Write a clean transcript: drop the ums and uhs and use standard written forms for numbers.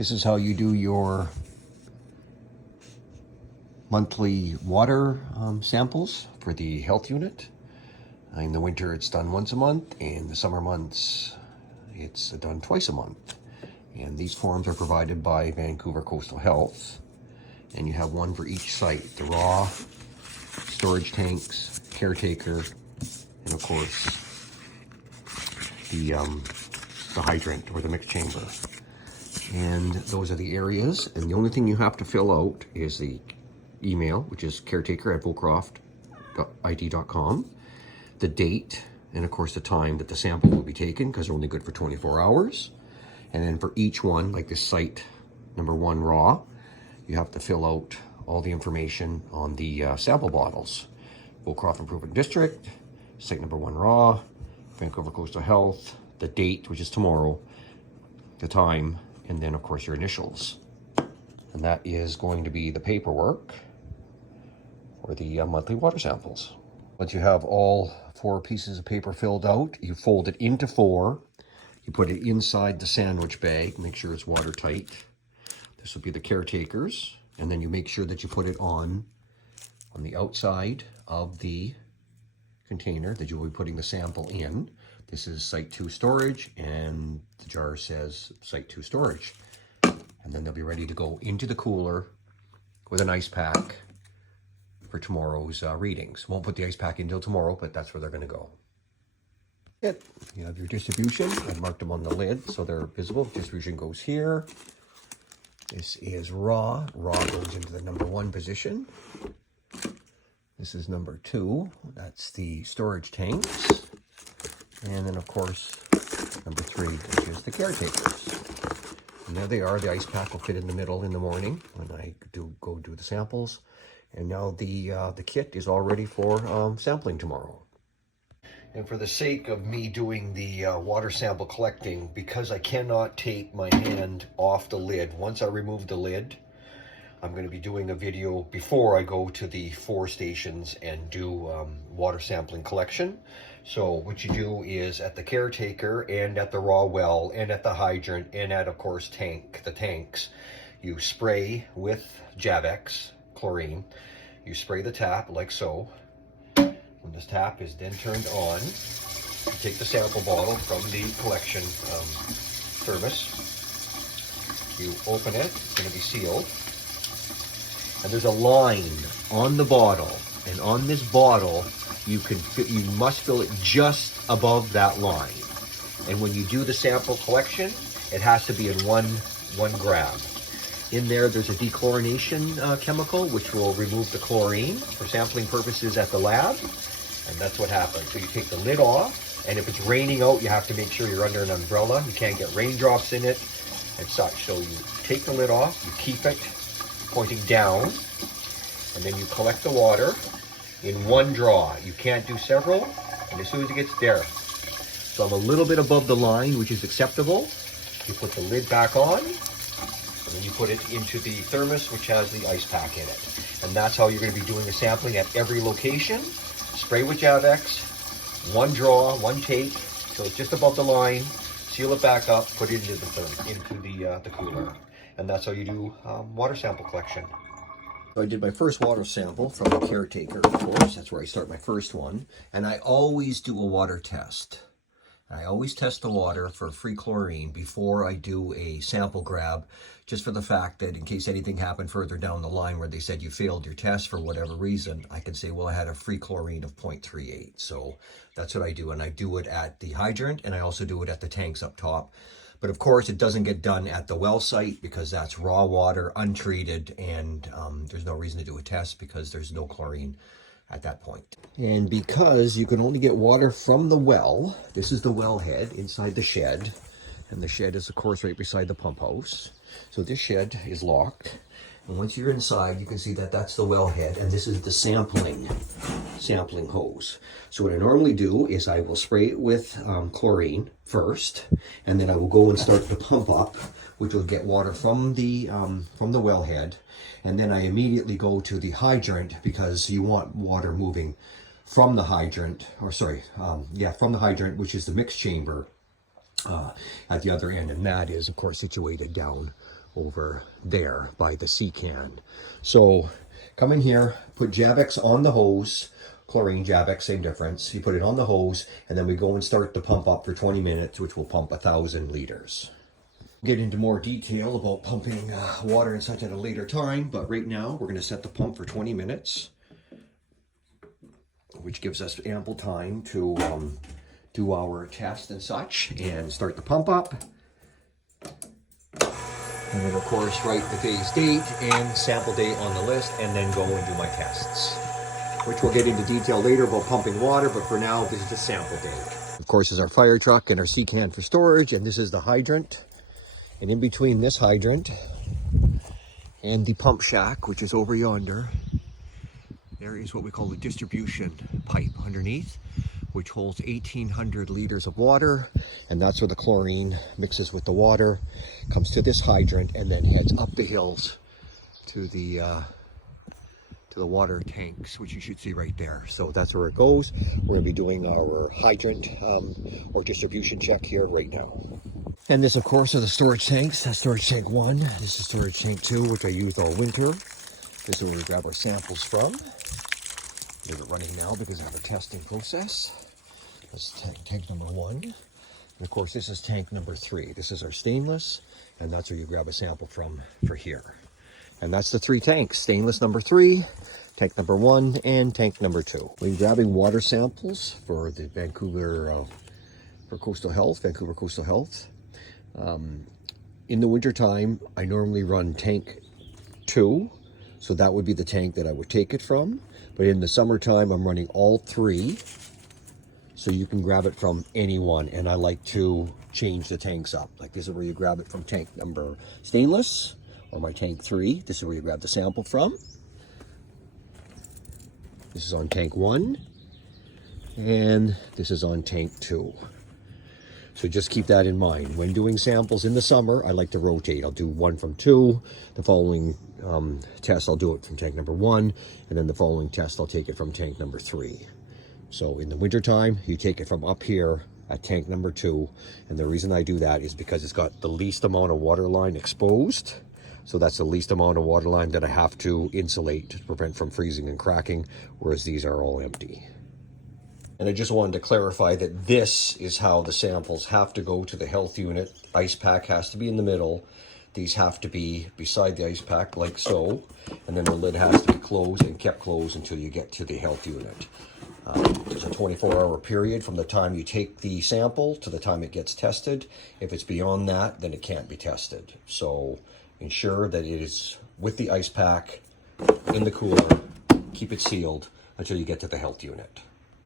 This is how you do your monthly water samples for the health unit. In the winter, it's done once a month. In the summer months, it's done twice a month. And these forms are provided by Vancouver Coastal Health. And you have one for each site: the raw, storage tanks, caretaker, and of course the hydrant or the mixed chamber. And those are the areas. And the only thing you have to fill out is the email, which is caretaker@volcroft.it.com, the date, and of course the time that the sample will be taken, because they're only good for 24 hours. And then for each one, like this site number 1 raw, you have to fill out all the information on the sample bottles. Volcroft Improvement District, site number 1 raw, Vancouver Coastal Health, the date, which is tomorrow, the time, and then of course your initials. And that is going to be the paperwork for the monthly water samples. Once you have all 4 pieces of paper filled out, you fold it into 4. You put it inside the sandwich bag, make sure it's watertight. This will be the caretakers. And then you make sure that you put it on the outside of the container that you'll be putting the sample in. This is Site 2 storage, and the jar says Site 2 storage. And then they'll be ready to go into the cooler with an ice pack for tomorrow's readings. Won't put the ice pack in until tomorrow, but that's where they're going to go. You have your distribution. I've marked them on the lid so they're visible. Distribution goes here. This is raw. Raw goes into the number 1 position. This is number 2. That's the storage tanks. And then of course, number 3, which is the caretakers. And there they are. The ice pack will fit in the middle in the morning when I go do the samples. And now the kit is all ready for sampling tomorrow. And for the sake of me doing the water sample collecting, because I cannot take my hand off the lid, once I remove the lid, I'm going to be doing a video before I go to the 4 stations and do water sampling collection. So what you do is at the caretaker and at the raw well and at the hydrant and at, of course, the tanks, you spray with Javex chlorine. You spray the tap like so. When this tap is then turned on, you take the sample bottle from the collection thermos. You open it. It's going to be sealed. And there's a line on the bottle. And on this bottle, you must fill it just above that line. And when you do the sample collection, it has to be in one grab. In there's a dechlorination chemical, which will remove the chlorine for sampling purposes at the lab. And that's what happens. So you take the lid off, and if it's raining out, you have to make sure you're under an umbrella. You can't get raindrops in it and such. So you take the lid off, you keep it pointing down, and then you collect the water in one draw. You can't do several, and as soon as it gets there. So I'm a little bit above the line, which is acceptable. You put the lid back on, and then you put it into the thermos, which has the ice pack in it. And that's how you're going to be doing the sampling at every location. Spray with Javex, 1 draw, 1 take, so it's just above the line. Seal it back up, put it into the cooler. And that's how you do water sample collection. So I did my first water sample from the caretaker, of course. That's where I start my first one. And I always do a water test. I always test the water for free chlorine before I do a sample grab, just for the fact that in case anything happened further down the line where they said you failed your test for whatever reason, I can say, well, I had a free chlorine of 0.38. So that's what I do. And I do it at the hydrant, and I also do it at the tanks up top. But of course, it doesn't get done at the well site because that's raw water, untreated, and there's no reason to do a test because there's no chlorine at that point. And because you can only get water from the well, this is the well head inside the shed, and the shed is of course right beside the pump house. So this shed is locked, and once you're inside, you can see that that's the well head, and this is the sampling hose. So what I normally do is I will spray it with chlorine first, and then I will go and start to pump up, which will get water from the wellhead. And then I immediately go to the hydrant because you want water moving from the hydrant, from the hydrant, which is the mixed chamber, at the other end, and that is of course situated down over there by the sea can. So come in here, put Javex on the hose, chlorine Javex, same difference. You put it on the hose, and then we go and start the pump up for 20 minutes, which will pump 1,000 liters. Get into more detail about pumping water and such at a later time, but right now we're going to set the pump for 20 minutes, which gives us ample time to do our test and such, and start the pump up. And then of course write the day's date and sample date on the list, and then go and do my tests, which we'll get into detail later about pumping water, but for now this is the sample date. Of course is our fire truck and our sea can for storage, and this is the hydrant. And in between this hydrant and the pump shack, which is over yonder, there is what we call the distribution pipe underneath, which holds 1,800 liters of water, and that's where the chlorine mixes with the water, comes to this hydrant, and then heads up the hills to the water tanks, which you should see right there. So that's where it goes. We're going to be doing our hydrant or distribution check here right now. And this, of course, are the storage tanks. That's storage tank 1. This is storage tank 2, which I used all winter. This is where we grab our samples from. We have it running now because I have a testing process. That's tank number 1. And of course, this is tank number 3. This is our stainless, and that's where you grab a sample from for here. And that's the 3 tanks: stainless number 3, tank number 1, and tank number 2. We're grabbing water samples for the Vancouver Coastal Health. In the winter time, I normally run tank 2, so that would be the tank that I would take it from. But in the summertime, I'm running all 3, so you can grab it from any one. And I like to change the tanks up. Like this is where you grab it from tank number stainless, or my tank 3. This is where you grab the sample from. This is on tank 1, and this is on tank 2. So just keep that in mind. When doing samples in the summer, I like to rotate. I'll do one from 2. The following test, I'll do it from tank number 1. And then the following test, I'll take it from tank number 3. So in the wintertime, you take it from up here at tank number 2. And the reason I do that is because it's got the least amount of water line exposed. So that's the least amount of water line that I have to insulate to prevent from freezing and cracking, whereas these are all empty. And I just wanted to clarify that this is how the samples have to go to the health unit. Ice pack has to be in the middle. These have to be beside the ice pack like so. And then the lid has to be closed and kept closed until you get to the health unit. There's a 24-hour period from the time you take the sample to the time it gets tested. If it's beyond that, then it can't be tested. So ensure that it is with the ice pack in the cooler. Keep it sealed until you get to the health unit.